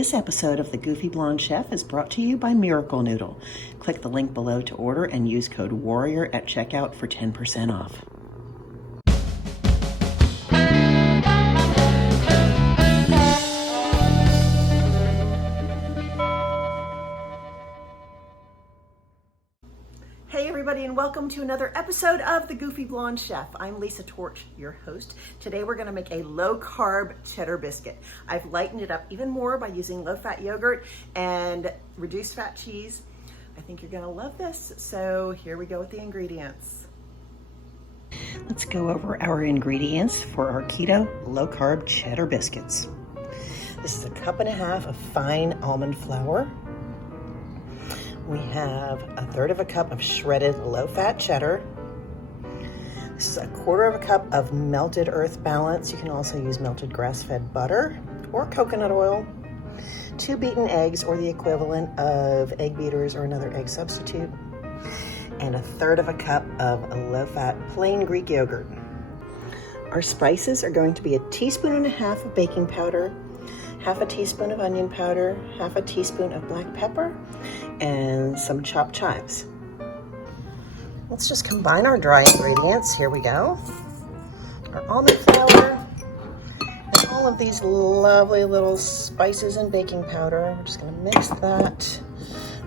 This episode of The Goofy Blonde Chef is brought to you by Miracle Noodle. Click the link below to order and use code WARRIOR at checkout for 10% off. Hey everybody, and welcome to another episode of The Goofy Blonde Chef. I'm Lisa Torch, your host. Today we're gonna make a low-carb cheddar biscuit. I've lightened it up even more by using low-fat yogurt and reduced fat cheese. I think you're gonna love this, so here we go with the ingredients. Let's go over our ingredients for our keto low-carb cheddar biscuits. This is 1.5 cups of fine almond flour. We have 1/3 cup of shredded low-fat cheddar. This is 1/4 cup of melted earth balance. You can also use melted grass-fed butter or coconut oil. 2 beaten eggs, or the equivalent of egg beaters or another egg substitute. And 1/3 cup of low-fat plain Greek yogurt. Our spices are going to be 1.5 teaspoons of baking powder, 1/2 teaspoon of onion powder, 1/2 teaspoon of black pepper, and some chopped chives. Let's just combine our dry ingredients. Here we go. Our almond flour, and all of these lovely little spices and baking powder. We're just gonna mix that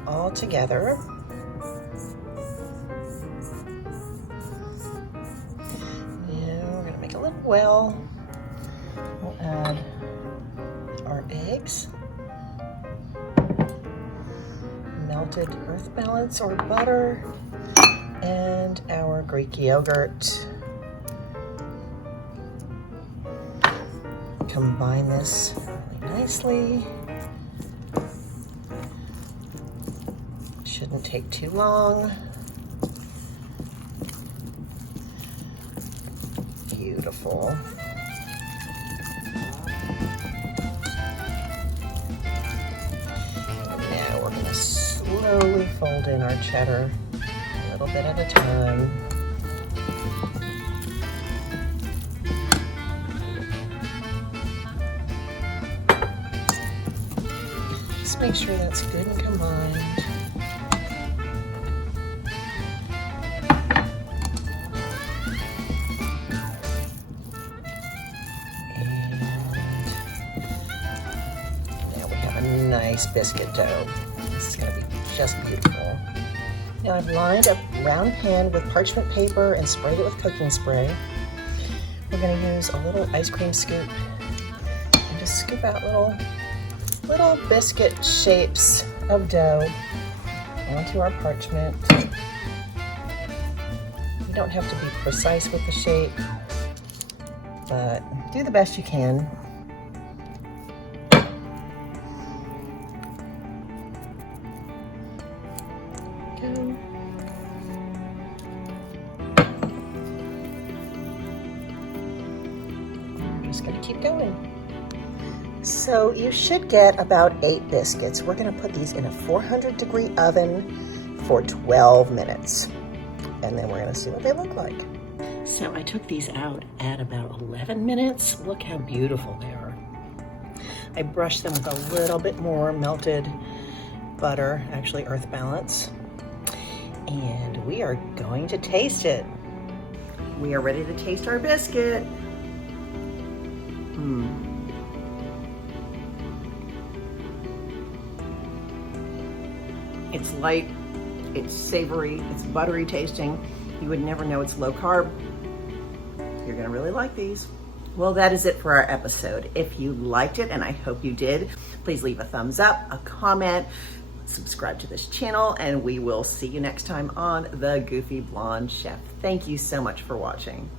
all together. Yeah, we're gonna make a little well. We'll add our eggs, melted earth balance or butter, and our Greek yogurt. Combine this really nicely. Shouldn't take too long. Beautiful. Slowly fold in our cheddar, a little bit at a time. Just make sure that's good and combined. And now we have a nice biscuit dough. This is going to be just beautiful. Now I've lined a round pan with parchment paper and sprayed it with cooking spray. We're going to use a little ice cream scoop and just scoop out little biscuit shapes of dough onto our parchment. You don't have to be precise with the shape, but do the best you can. Just gonna keep going. So you should get about 8 biscuits. We're gonna put these in a 400-degree oven for 12 minutes. And then we're gonna see what they look like. So I took these out at about 11 minutes. Look how beautiful they are. I brushed them with a little bit more melted butter, actually earth balance. And we are going to taste it. We are ready to taste our biscuit. It's light, it's savory, it's buttery tasting. You would never know it's low carb. You're gonna really like these. Well, that is it for our episode. If you liked it, and I hope you did, please leave a thumbs up, a comment, subscribe to this channel, and we will see you next time on The Goofy Blonde Chef. Thank you so much for watching.